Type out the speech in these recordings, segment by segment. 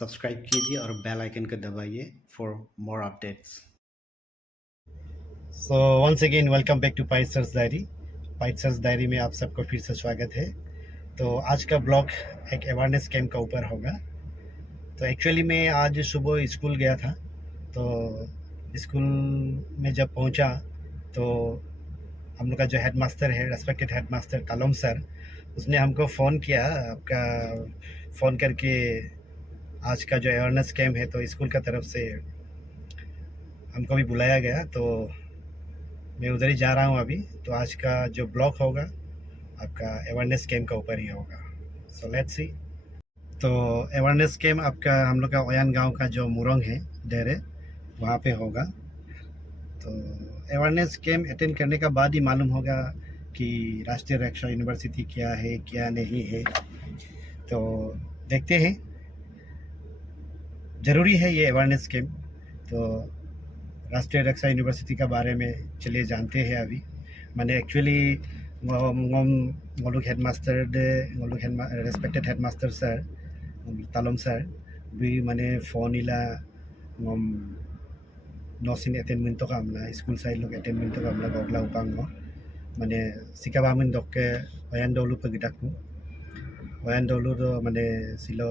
Subscribe कीजिए और bell icon को दबाइए for more updates. So once again welcome back to पाइट्सर्स डायरी। पाइट्सर्स डायरी में आप सबको फिर से स्वागत है। तो आज का ब्लॉग एक अवेयरनेस कैंप का ऊपर होगा। तो एक्चुअली मैं आज सुबह स्कूल गया था। तो स्कूल में जब पहुंचा तो हम लोग का जो हेडमास्टर है, रेस्पेक्टेड हेडमास्टर तालोम सर, उसने हमको फ़ोन किया। आपका फ़ोन करके आज का जो अवेयरनेस कैंप है तो स्कूल का तरफ से हमको भी बुलाया गया। तो मैं उधर ही जा रहा हूँ अभी। तो आज का जो ब्लॉग होगा आपका अवेयरनेस कैंप का ऊपर ही होगा। So let's see. तो अवेयरनेस कैंप आपका हम लोग का ओयान गांव का जो मुरंग है डेरे, वहाँ पे होगा। तो अवेयरनेस कैंप अटेंड करने का बाद ही मालूम होगा कि राष्ट्रीय रक्षा यूनिवर्सिटी क्या है क्या नहीं है। तो देखते हैं, ज़रूरी है ये अवेयरनेस कैंप। तो राष्ट्रीय रक्षा यूनिवर्सिटी का बारे में चलिए जानते हैं अभी। मैंने एक्चुअली गोलुक headmaster respected headmaster sir Talom sir भी मैंने फ़ोन इला नौसिन अटेंडमेंट तो कामला स्कूल साइड लोग अटेंडमेंट तो कामला गगला उपांग मैंने सिकाबामन दक्के वयान दौलू पर गिटाकू वयान दौलू तो मैंने सिलो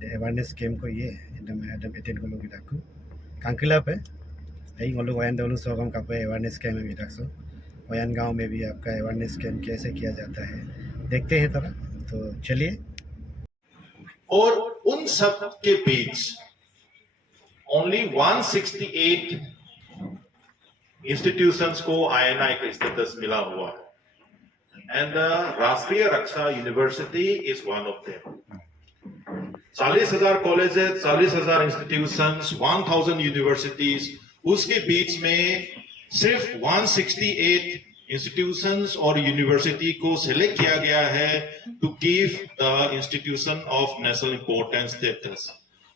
अवेयरनेस कैंप को ये एकदम अटेंड को लोग गिटाकू कांकिला पे यही हम लोग वयान दौलू सोगम का पे अवेयरनेस कैंप में गिटाक सो वयान गाँव में भी आपका अवेयरनेस कैंप कैसे किया जाता है देखते हैं थोड़ा। तो चलिए। और उन सब के बीच ओनली 168 इंस्टीट्यूशंस को INI का स्टेटस मिला हुआ है and Rashtriya Raksha University is one of them. 40,000 colleges, 40,000 institutions, 1000 universities, उसके बीच में सिर्फ 168 इंस्टीट्यूशंस और यूनिवर्सिटी को सिलेक्ट किया गया है to give the institution of national importance status,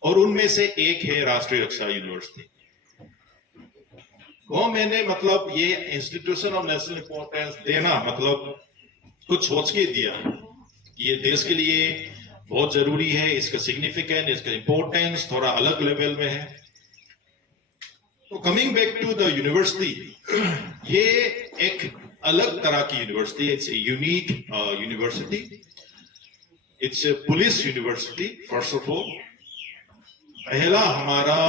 और उनमें से एक है राष्ट्रीय रक्षा यूनिवर्सिटी। वो मैंने मतलब ये इंस्टीट्यूशन ऑफ नेशनल इंपॉर्टेंस देना मतलब कुछ सोच के दिया। ये देश के लिए बहुत जरूरी है, इसका सिग्निफिकेंस, इसका इंपॉर्टेंस थोड़ा अलग लेवल में है। तो coming back to the university, ये एक अलग तरह की university, it's a unique university, it's a police university. First of all पहला हमारा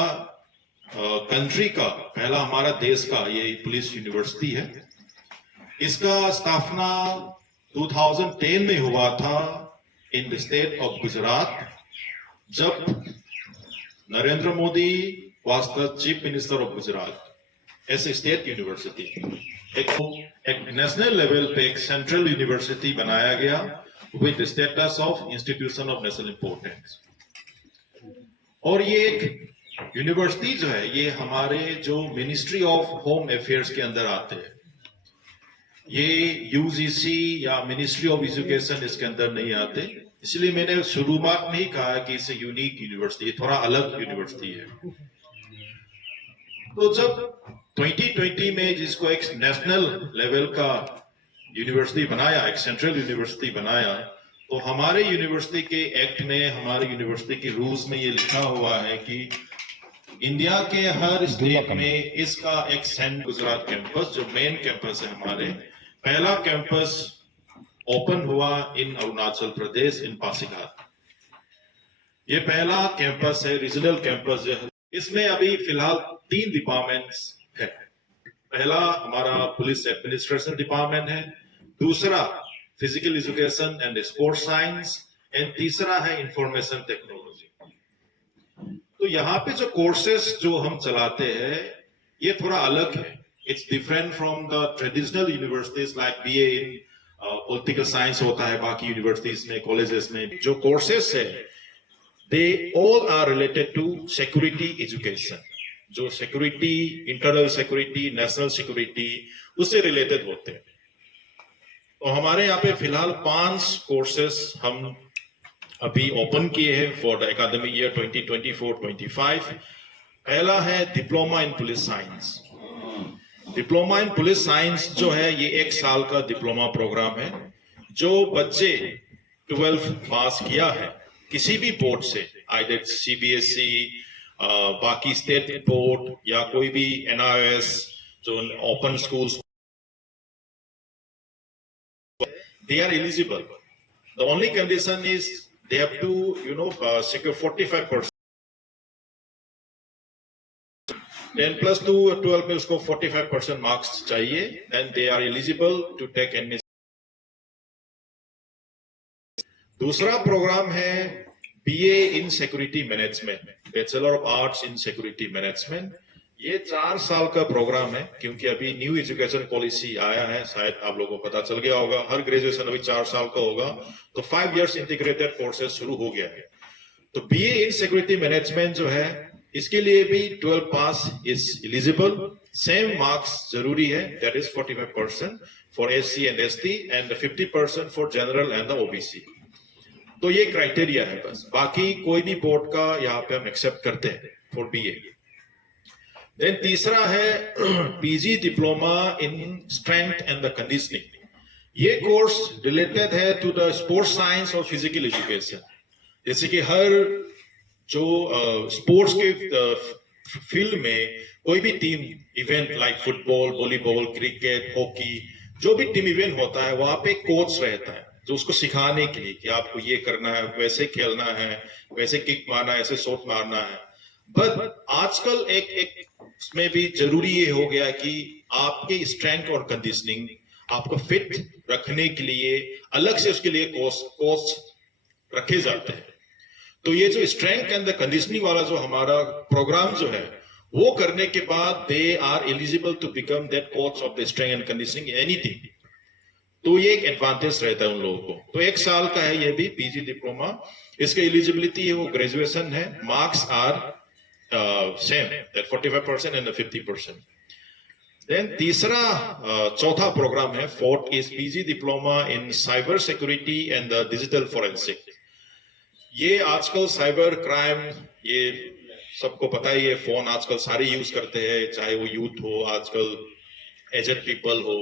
कंट्री का, पहला हमारा देश का ये पुलिस यूनिवर्सिटी है। इसका स्थापना 2010 में हुआ था in the state of Gujarat, जब Narendra Modi was the chief minister of Gujarat. As a state university एक नेशनल लेवल पे एक सेंट्रल यूनिवर्सिटी बनाया गया with the status of institution of national importance. और ये एक यूनिवर्सिटी जो है ये हमारे जो मिनिस्ट्री ऑफ होम अफेयर्स के अंदर आते हैं। ये यूजीसी या मिनिस्ट्री ऑफ एजुकेशन इसके अंदर नहीं आते, इसलिए मैंने शुरुआत में ही कहा कि इसे यूनिक यूनिवर्सिटी, थोड़ा अलग यूनिवर्सिटी है। तो जब 2020 में जिसको एक नेशनल लेवल का यूनिवर्सिटी बनाया, एक सेंट्रल यूनिवर्सिटी बनाया, तो हमारे यूनिवर्सिटी के एक्ट में, हमारे यूनिवर्सिटी के रूल्स में ये लिखा हुआ है कि इंडिया के हर स्टेट में इसका एक सेंट गुजरात कैंपस जो मेन कैंपस है हमारे, पहला कैंपस ओपन हुआ इन अरुणाचल प्रदेश, इन पासीघाट। ये पहला कैंपस है, रीजनल कैंपस है। इसमें अभी फिलहाल 3 डिपार्टमेंट्स है। पहला हमारा पुलिस एडमिनिस्ट्रेशन डिपार्टमेंट है, दूसरा physical education and sports science, and तीसरा है इंफॉर्मेशन टेक्नोलॉजी। तो यहाँ पे जो कोर्सेस जो हम चलाते हैं ये थोड़ा अलग है। It's different from the traditional universities like BA in political science होता है बाकी यूनिवर्सिटीज में, कॉलेजेस में। जो कोर्सेस है they all are related to security education, जो security, internal security, national security, उससे रिलेटेड होते हैं। तो हमारे यहाँ पे फिलहाल 5 कोर्सेस हम अभी ओपन किए हैं फॉर द एकेडमिक ईयर 2024-25। पहला है diploma in police science. Diploma in police science जो है ये 1 साल का डिप्लोमा प्रोग्राम है। जो बच्चे 12th पास किया है किसी भी बोर्ड से, आइदर CBSE, बाकी स्टेट बोर्ड या कोई भी NIOS जो open schools, they are eligible. The only condition is they have to, secure 45%. 10 plus 2, 12 में उसको 45% मार्क्स चाहिए, then they are eligible to take NSC. दूसरा प्रोग्राम है BA in Security Management, Bachelor of Arts in Security Management. ये 4 साल का programme है, क्योंकि अभी न्यू एजुकेशन पॉलिसी आया है, शायद आप लोगों को पता चल गया होगा, हर ग्रेजुएशन अभी 4 साल का होगा, तो 5 years इंटीग्रेटेड कोर्सेज शुरू हो गया है। तो BA in Security Management जो है, इसके लिए भी 12 पास इज एलिजिबल, सेम मार्क्स जरूरी है, that is 45% for SC and ST and 50% for general and the OBC। तो ये क्राइटेरिया है बस, बाकी कोई भी बोर्ड का यहाँ पे हम एक्सेप्ट करते हैं फॉर BA। देन तीसरा है PG diploma in strength and the conditioning. ये कोर्स रिलेटेड है टू द स्पोर्ट्स साइंस और फिजिकल एजुकेशन। जैसे कि हर जो स्पोर्ट्स के फील्ड में कोई भी team event like football, volleyball, cricket, hockey, जो भी टीम इवेंट होता है वहां पे कोच रहता है जो उसको सिखाने के लिए कि आपको ये करना है, वैसे खेलना है, वैसे किक मारना है, ऐसे शॉट मारना है। बट आजकल एक उसमें भी जरूरी ये हो गया कि आपके स्ट्रेंथ और कंडीशनिंग आपको फिट रखने के लिए अलग से उसके लिए कोच रखे जाते हैं। तो ये जो स्ट्रेंथ एंड द कंडीशनिंग वाला जो हमारा प्रोग्राम जो है वो करने के बाद they are eligible to become that coach of the strength and conditioning anything. तो ये एक एडवांटेज रहता है उन लोगों को। तो 1 साल का है ये भी PG डिप्लोमा। इसके एलिजिबिलिटी है वो ग्रेजुएशन है, marks are same, that 45% and 50%। Then तीसरा चौथा प्रोग्राम है, fourth is PG diploma in cyber security and the digital forensic. ये आजकल साइबर क्राइम, ये सबको पता ही है, फोन आजकल सारे यूज करते हैं, चाहे वो यूथ हो, आजकल एजेड पीपल हो।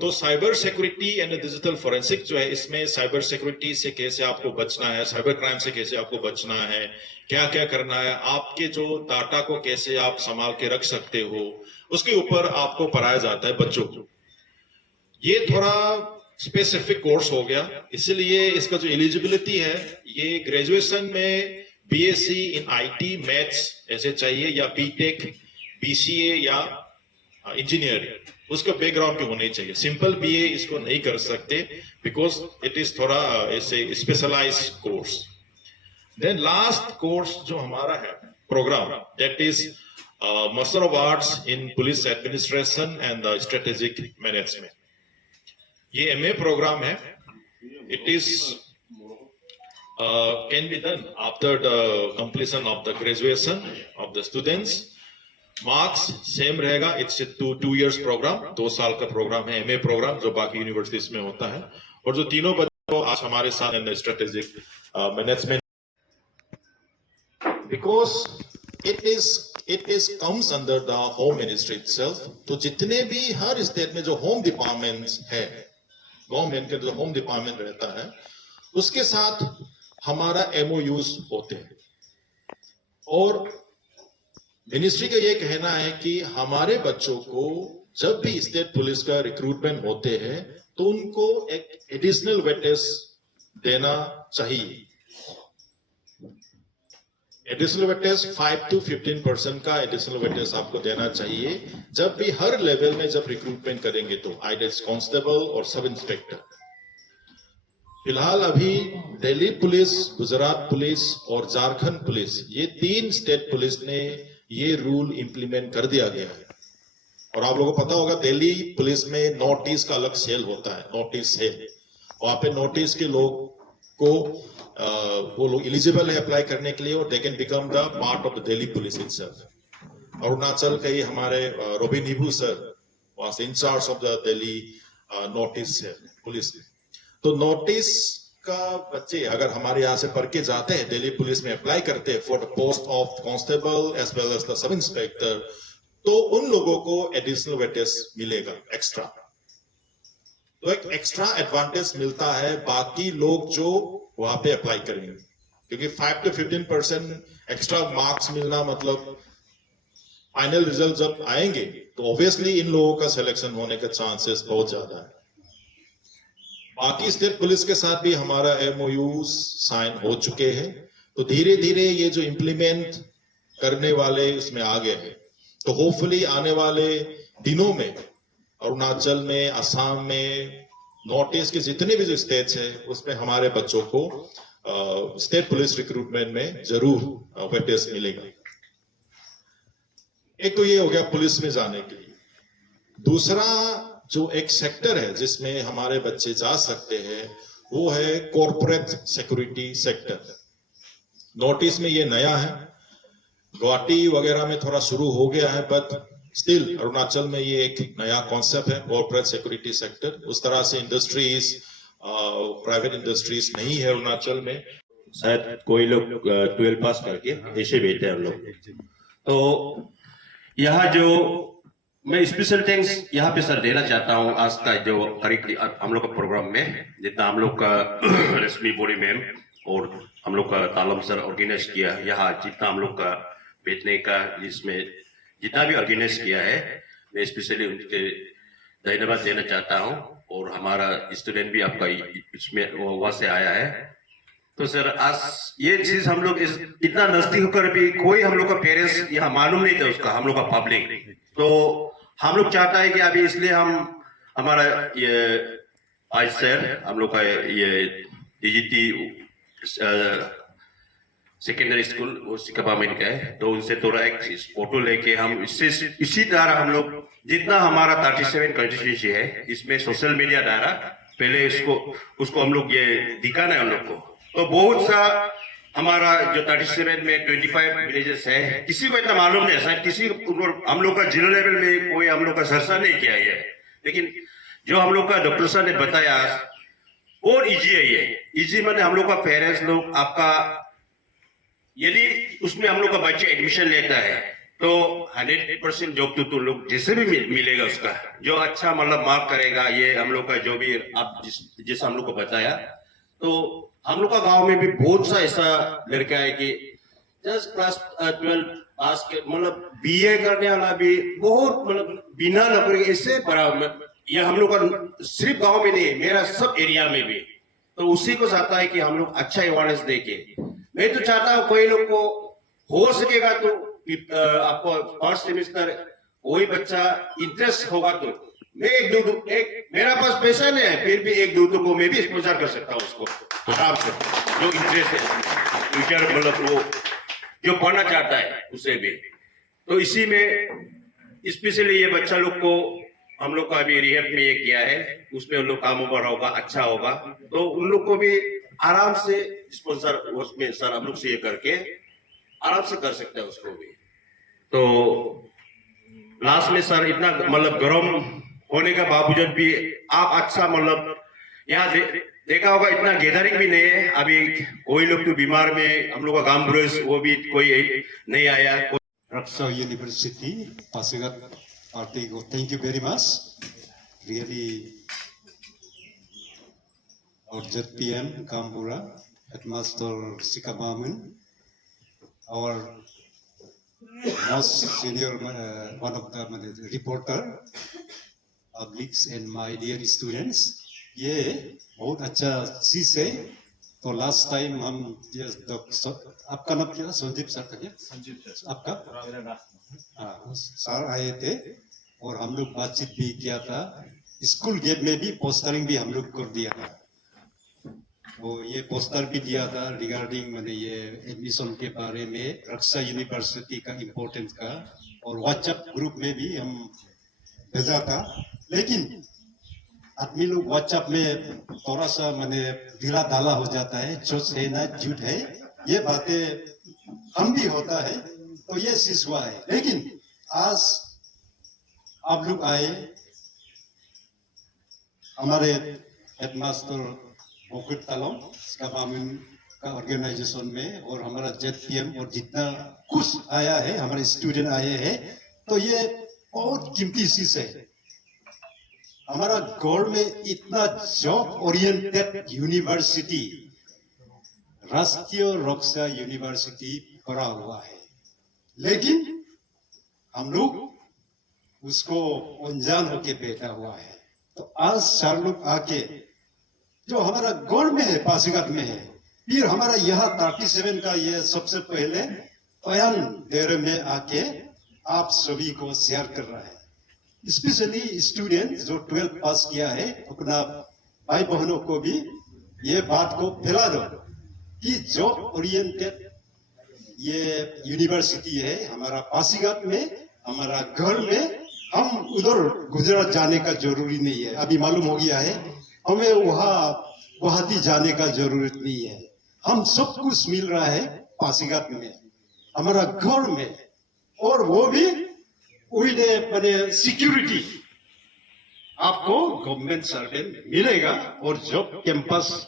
तो cyber security and digital forensic जो है, इसमें साइबर सिक्योरिटी से कैसे आपको बचना है, साइबर क्राइम से कैसे आपको बचना है, क्या क्या करना है, आपके जो डाटा को कैसे आप संभाल के रख सकते हो, उसके ऊपर आपको पढ़ाया जाता है बच्चों को। ये थोड़ा स्पेसिफिक कोर्स हो गया, इसलिए इसका जो एलिजिबिलिटी है ये ग्रेजुएशन में BSc इन IT मैथ्स ऐसे चाहिए, या BTech, BCA या इंजीनियरिंग, उसका बैकग्राउंड के होने चाहिए। सिंपल BA इसको नहीं कर सकते बिकॉज इट इज थोड़ा ऐसे specialized course. Then last course जो हमारा है programme, that is master of arts in police administration and the strategic management. ये MA प्रोग्राम है। It is can be done after the completion of the graduation of the students. Marks same रहेगा, it's 2 years programme, 2 साल का programme है MA programme, जो बाकी universities में होता है। और जो तीनों बच्चों आज हमारे साथ in strategic management, because it is comes under the home ministry itself. तो जितने भी हर स्टेट में जो होम डिपार्टमेंट्स है, गवर्नमेंट के जो होम डिपार्टमेंट रहता है, उसके साथ हमारा MOUs होते हैं। और मिनिस्ट्री का ये कहना है कि हमारे बच्चों को जब भी स्टेट पुलिस का रिक्रूटमेंट होते हैं तो उनको एक एडिशनल वेटेज देना चाहिए। एडिशनल वेटेज 5 to 15% का एडिशनल वेटेज आपको देना चाहिए जब भी हर लेवल में जब रिक्रूटमेंट करेंगे, तो आइदर कांस्टेबल और सब इंस्पेक्टर। फिलहाल अभी दिल्ली पुलिस, गुजरात पुलिस और झारखंड पुलिस, ये 3 स्टेट पुलिस ने ये रूल इंप्लीमेंट कर दिया गया है। और आप लोगों को पता होगा दिल्ली पुलिस में नोटिस का अलग सेल होता है, नोटिस सेल। वहां पे नोटिस के लोग को वो लोग एलिजिबल है अप्लाई करने के लिए, और they can become the part of the Delhi police itself. Arunachal के हमारे रोबिन निबू सर वहां से in charge of the Delhi notice police. तो नोटिस का बच्चे अगर हमारे यहाँ से पढ़ के जाते हैं, दिल्ली पुलिस में अप्लाई करते हैं for the post of constable as well as the sub inspector, तो उन लोगों को एडिशनल वेटेज मिलेगा एक्स्ट्रा। तो एक एक्स्ट्रा एडवांटेज मिलता है बाकी लोग जो वहां पे अप्लाई करेंगे। क्योंकि 5 to 15% एक्स्ट्रा मार्क्स मिलना मतलब फाइनल रिजल्ट जब आएंगे तो ऑब्वियसली इन लोगों का सिलेक्शन होने का चांसेस बहुत ज्यादा है। बाकी स्टेट पुलिस के साथ भी हमारा MOU साइन हो चुके हैं, तो धीरे धीरे ये जो इम्प्लीमेंट करने वाले उसमें आ गए हैं। तो होपफुली आने वाले दिनों में अरुणाचल में, असम में, नॉर्थ ईस्ट के जितने भी जो स्टेट्स है उसमें हमारे बच्चों को स्टेट पुलिस रिक्रूटमेंट में जरूर वेटेज मिलेगा। एक तो ये हो गया पुलिस में जाने के लिए। दूसरा जो एक सेक्टर है जिसमें हमारे बच्चे जा सकते हैं वो है corporate security sector. North east में ये नया है, गुवाहाटी वगैरह में थोड़ा शुरू हो गया है, बट स्टिल अरुणाचल में ये एक नया कॉन्सेप्ट है कॉर्पोरेट सिक्योरिटी सेक्टर। उस तरह से इंडस्ट्रीज, प्राइवेट इंडस्ट्रीज नहीं है अरुणाचल में। शायद कोई लोग 12 पास करके ऐसे भेजते हैं हम लोग। तो यहाँ जो मैं स्पेशल थैंक्स यहाँ पे सर देना चाहता हूँ आज का जो हम लोग का प्रोग्राम में, जितना हम लोग का रश्मि बोरी मैम और हम लोग का तालम सर ऑर्गेनाइज किया, यहाँ जितना हम लोग का भेजने का इसमें जितना भी ऑर्गेनाइज किया है, मैं स्पेशली उनके धन्यवाद देना चाहता हूँ। और हमारा स्टूडेंट भी आपका इसमें वहाँ से आया है। तो सर आज ये चीज हम लोग इतना नजदीक होकर भी कोई हम लोग का पेरेंट्स यहाँ मालूम नहीं था उसका, हम लोग का पब्लिक। तो हम लोग चाहता है कि अभी इसलिए हम हमारा ये आज सर हम लोग का ये DGT सेकेंडरी स्कूल वो सिकाबामिन का है, तो उनसे थोड़ा एक फोटो लेके हम इसी तरह हम लोग जितना हमारा 37 कंस्टिट्यूंसी है इसमें सोशल मीडिया द्वारा पहले उसको हम लोग ये दिखाना है हम लोग को। तो बहुत सा हमारा जो 37 में 25 विलेजेस है, किसी को इतना मालूम नहीं है शायद, किसी हम लोग का जिला लेवल में कोई हम लोग का चर्चा नहीं किया है। लेकिन जो हम लोग का डॉक्टर साहब ने बताया और इजी है ये। इजी मैंने हम लोग का पेरेंट्स लोग आपका यदि उसमें हम लोग का बच्चा एडमिशन लेता है तो 100% जॉब तो लोग जैसे भी मिलेगा उसका, जो अच्छा मतलब मार्क करेगा। ये हम लोग का जो भी आप जैसा हम लोग को बताया, तो हम लोग का गांव में भी बहुत सा ऐसा लड़का है कि जस्ट क्लास 12 पास के मतलब BA करने वाला भी बहुत मतलब बिना नौकरी ऐसे बड़ा। ये हम लोग का सिर्फ गांव में नहीं, मेरा सब एरिया में भी। तो उसी को चाहता है कि हम लोग अच्छा अवेयरनेस देके। मैं तो चाहता हूँ कोई लोग को हो सकेगा तो आपको फर्स्ट सेमेस्टर कोई बच्चा इंटरेस्ट होगा तो मैं एक मेरा पास पैसा नहीं है फिर भी एक दो को मैं भी स्पॉन्सर कर सकता हूँ उसको आराम से, जो इंटरेस्ट है फ्यूचर मतलब वो जो पढ़ना चाहता है उसे भी। तो इसी में स्पेशली ये बच्चा लोग को हम लोग का अभी रिहेब में ये किया है, उसमें उन लोग काम ओवर होगा, अच्छा होगा, तो उन लोग को भी आराम से स्पॉन्सर उसमें सर हम लोग से ये करके आराम से कर सकते हैं उसको भी। तो लास्ट में सर इतना मतलब गर्म होने के बावजूद भी आप अच्छा मतलब यहाँ देखा होगा इतना गैदरिंग भी नहीं है। अभी कोई लोग तो बीमार में हम लोग का गांव ब्रोस वो भी कोई नहीं आया। Raksa University, Pasigat Artigo. Thank you very much. Really, our ZPM Kambura, Headmaster Sikabaman, our most senior, one of the reporter, publics and my dear students. ये बहुत अच्छा चीज है। तो लास्ट टाइम हम आपका नाम क्या था? संदीप सर था क्या? संदीप सर। आपका? हाँ, सर आए थे और हम लोग बातचीत भी किया था। स्कूल गेट में भी पोस्टरिंग भी हम लोग कर दिया था। वो ये पोस्टर भी दिया था रिगार्डिंग मैंने ये एडमिशन के बारे में, रक्षा यूनिवर्सिटी का इम्पोर्टेंस का, और व्हाट्सएप ग्रुप में भी हम भेजा था। लेकिन आदमी लोग व्हाट्सएप में थोड़ा सा मैंने ढीला ढाला हो जाता है, झूठ है ना झूठ है, ये बातें हम भी होता है। तो ये चीज हुआ है। लेकिन आज आप लोग आए हमारे हेडमास्टर मुकुट तालम का ऑर्गेनाइजेशन में, और हमारा ZPM और जितना कुछ आया है, हमारे स्टूडेंट आए हैं, तो ये बहुत कीमती चीज है। हमारा गोल में इतना जॉब ओरिएंटेड यूनिवर्सिटी राष्ट्रीय रक्षा यूनिवर्सिटी पढ़ा हुआ है, लेकिन हम लोग उसको अनजान होके बैठा हुआ है। तो आज सर लोग आके जो हमारा गौर में है, पासीघाट में है, फिर हमारा यहाँ 37 का ये सबसे पहले बयान डेरे में आके आप सभी को शेयर कर रहा है। स्पेशली स्टूडेंट जो 12 पास किया है, अपना भाई बहनों को भी ये बात को फैला दो कि जॉब ओरिएंटेड ये यूनिवर्सिटी है हमारा पासीघाट में, हमारा घर में। हम उधर गुजरात जाने का जरूरी नहीं है, अभी मालूम हो गया है, हमें वहाँ गुवाहाटी जाने का जरूरत नहीं है। हम सब कुछ मिल रहा है पासीघाट में, हमारा घर में, और वो भी विद मैंने सिक्योरिटी आपको गवर्नमेंट सर्वेंट मिलेगा। और जॉब कैंपस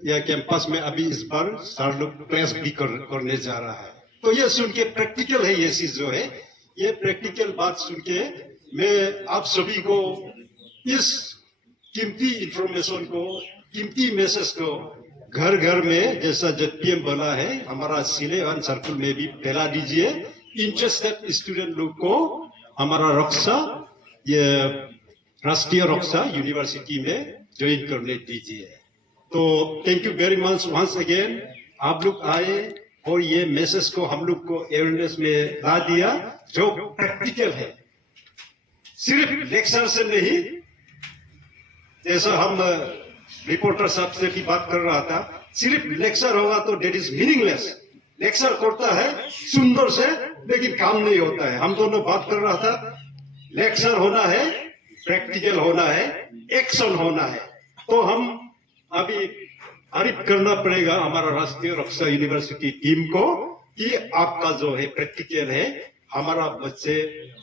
या कैंपस में अभी इस बार सर लोग प्रेस भी करने जा रहा है। तो ये सुन के प्रैक्टिकल है, ये चीज जो है, ये प्रैक्टिकल बात सुन के मैं आप सभी को इस कीमती इंफॉर्मेशन को, कीमती मैसेज को घर घर में, जैसा JPM बोला है, हमारा सिलेवान सर्कल में भी फैला दीजिए। इंटरेस्टेड स्टूडेंट लोग को हमारा रक्षा, ये राष्ट्रीय रक्षा यूनिवर्सिटी में ज्वाइन करने दीजिए। तो thank you very much once again, आप लोग आए और ये मैसेज को हम लोग को अवेयरनेस में ला दिया, जो प्रैक्टिकल है, सिर्फ लेक्चर से नहीं। जैसा हम रिपोर्टर साहब से भी बात कर रहा था, सिर्फ लेक्चर होगा तो डेट इज मीनिंगलेस। लेक्चर करता है सुंदर से, लेकिन काम नहीं होता है। हम दोनों बात कर रहा था, लेक्चर होना है, प्रैक्टिकल होना है, एक्शन होना है। तो हम अभी तारीफ करना पड़ेगा हमारा राष्ट्रीय रक्षा यूनिवर्सिटी टीम को कि आपका जो है प्रैक्टिकल है, हमारा बच्चे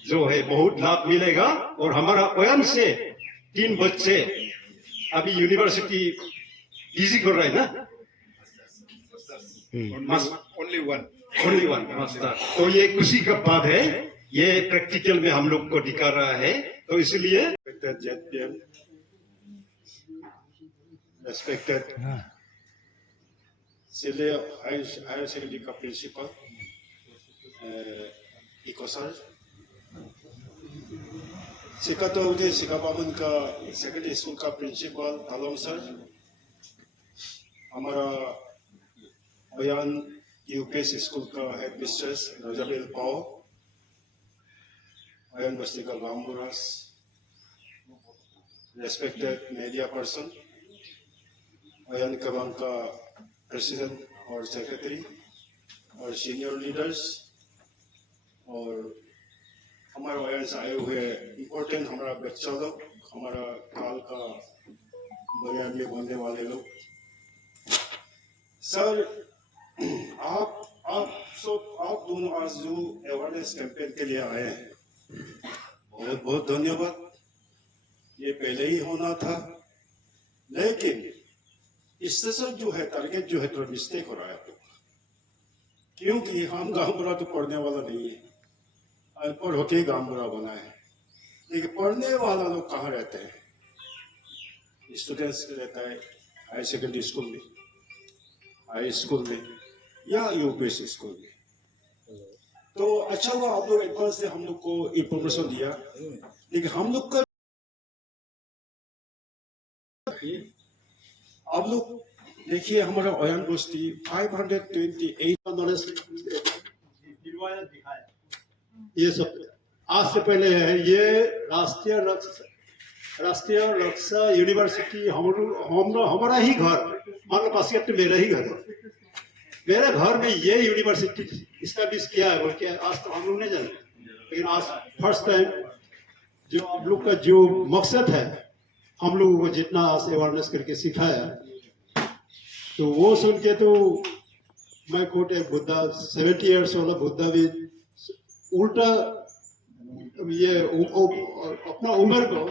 जो है बहुत लाभ मिलेगा। और हमारा ओयन से 3 बच्चे अभी यूनिवर्सिटी इजी कर रहे हैं ना, ओनली वन मास्टर। तो ये खुशी का बात है, ये प्रैक्टिकल में हम लोग को दिखा रहा है। तो इसलिए JPM, रेस्पेक्टेड सिले हायर सेकेंडरी का प्रिंसिपल इको सर, सिकातो उदय सिकाबामन का सेकेंडरी स्कूल का प्रिंसिपल तालोंग सर, हमारा बयान यूपीएस स्कूल का हेड मिस्ट्रेस रोजाबेल पाओ, बयान बस्ती का लामबुरास, रेस्पेक्टेड मीडिया पर्सन, बयान कबांग का प्रेसिडेंट और सेक्रेटरी और सीनियर लीडर्स, और हमारे बयान से आए हुए इम्पोर्टेंट हमारा बच्चा लोग, हमारा काल का बयान में बोलने वाले लोग। सर, आप दोनों आज जो अवेयरनेस कैंपेन के लिए आए हैं, बहुत बहुत धन्यवाद। ये पहले ही होना था, लेकिन इससे सब जो है टारगेट जो है थोड़ा मिस्टेक हो रहा है, क्योंकि हम गांव बुरा तो पढ़ने वाला नहीं है, अनपढ़ होके गांव बुरा बना है। लेकिन पढ़ने वाला लोग कहाँ रहते हैं? स्टूडेंट्स रहता है हाई सेकेंडरी स्कूल में, हाई स्कूल में या यूपीएस स्कूल में। तो अच्छा हुआ आप लोग एडवांस से हम लोग को इंफॉर्मेशन दिया, लेकिन हम लोग का आप लोग देखिए, हमारा ओयन बस्ती 528 नॉलेज ये सब आज से पहले है। ये राष्ट्रीय रक्षा यूनिवर्सिटी हमारा ही घर, मान लो पासीघाट में मेरा ही घर है, मेरे घर में ये यूनिवर्सिटी इस्टेब्लिश किया है बोल के आज तो हम लोग नहीं जाने। लेकिन आज फर्स्ट टाइम जो आप लोग का जो मकसद है, हम लोगों को जितना अवेयरनेस करके सिखाया, तो वो सुन के तो मैं कोट एक बुद्धा 70 ईयर्स वाला बुद्धा भी उल्टा ये अपना उम्र को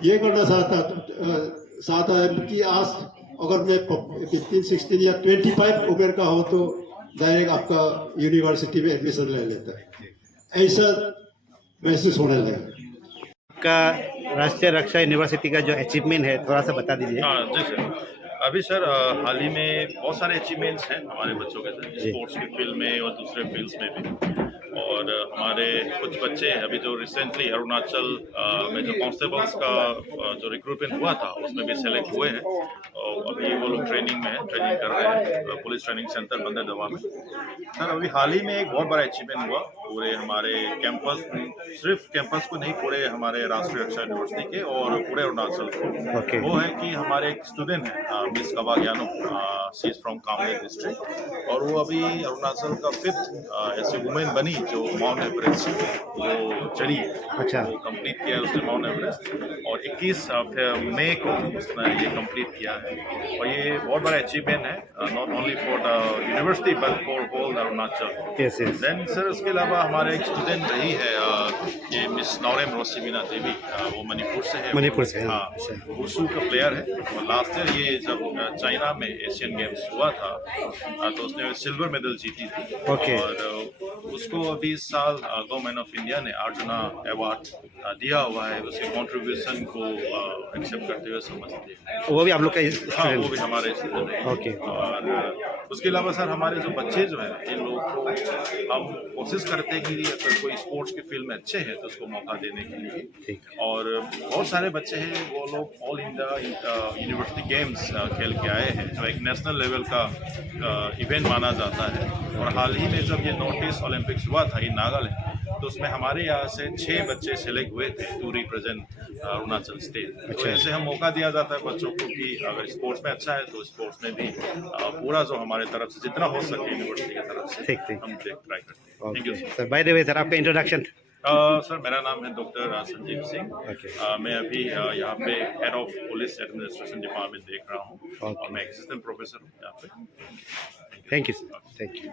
ये करना चाहता है कि आज अगर मैं 15, 16 या 25 उम्र का हो तो डायरेक्ट आपका यूनिवर्सिटी में एडमिशन ले लेता है, ऐसा महसूस होने लगा। आपका राष्ट्रीय रक्षा यूनिवर्सिटी का जो अचीवमेंट है थोड़ा सा बता दीजिए। हाँ जी सर, अभी सर हाल ही में बहुत सारे अचीवमेंट्स हैं हमारे बच्चों के साथ जी। स्पोर्ट्स की फील्ड में और दूसरे फील्ड्स में भी। और हमारे कुछ बच्चे हैं अभी जो रिसेंटली अरुणाचल में जो कांस्टेबल्स का जो रिक्रूटमेंट हुआ था उसमें भी सेलेक्ट हुए हैं और अभी वो लोग ट्रेनिंग में हैं, ट्रेनिंग कर रहे हैं पुलिस ट्रेनिंग सेंटर बंदरदवा में। सर अभी हाल ही में एक बहुत बड़ा अचीवमेंट हुआ पूरे हमारे कैंपस, सिर्फ कैंपस को नहीं पूरे हमारे राष्ट्रीय रक्षा यूनिवर्सिटी के और पूरे अरुणाचल को। Okay. वो है कि हमारे एक स्टूडेंट है miss Kabagyano, she is from Kamle district और वो अभी अरुणाचल का 5th ऐसे वुमेन बनी जो माउंट एवरेस्ट वो चढ़ी है। अच्छा। वो कंप्लीट किया है उसने माउंट एवरेस्ट और 21 मई को उसने ये कंप्लीट किया है और ये बहुत बड़ा अचीवमेंट है not only for the university but for whole Arunachal. Yes yes. Then sir उसके अलावा हमारे एक स्टूडेंट रही है ये मिस नौरेम रोसिमिना देवी, वो मणिपुर से है। मणिपुर से, हाँ, हाँ, अच्छा। वुशु का प्लेयर है और लास्ट ईयर ये जब चाइना में एशियन गेम्स हुआ था तो उसने सिल्वर मेडल जीती थी। Okay. और उसको अभी इस साल गवर्नमेंट ऑफ इंडिया ने अर्जुना अवार्ड दिया हुआ है उसके कंट्रीब्यूशन को एक्सेप्ट करते हुए समझते हैं। वो भी आप लोग का हाँ वो स्टूडेंट? भी हमारे स्टूडेंट हैं। Okay. और उसके अलावा सर हमारे जो बच्चे जो हैं इन लोगों को हम कोशिश करते हैं कि अगर कोई स्पोर्ट्स की फील्ड में अच्छे हैं तो उसको मौका देने के लिए। ठीक। और बहुत सारे बच्चे हैं वो लोग ऑल इंडिया यूनिवर्सिटी गेम्स खेल के आए हैं जो एक नेशनल लेवल का इवेंट माना जाता है। और हाल ही में जब ये नॉर्थ ईस्ट ओलंपिक्स हुआ था इन नागालैंड तो उसमें हमारे यहाँ से 6 बच्चे सेलेक्ट हुए थे टू रिप्रेजेंट अरुणाचल स्टेट। तो अच्छा। ऐसे हम मौका दिया जाता है बच्चों को कि अगर स्पोर्ट्स में अच्छा है तो स्पोर्ट्स में भी पूरा जो हमारे तरफ से जितना हो सके यूनिवर्सिटी की तरफ से ठीक, ठीक। हम ट्राई करते हैं। Thank you okay sir, by the way sir आपका इंट्रोडक्शन। सर मेरा नाम है डॉक्टर संजीव सिंह। Okay. मैं अभी यहाँ पे head of police administration department देख रहा हूँ Okay. और मैं असिस्टेंट प्रोफेसर हूँ यहाँ पे। Thank you sir, thank you.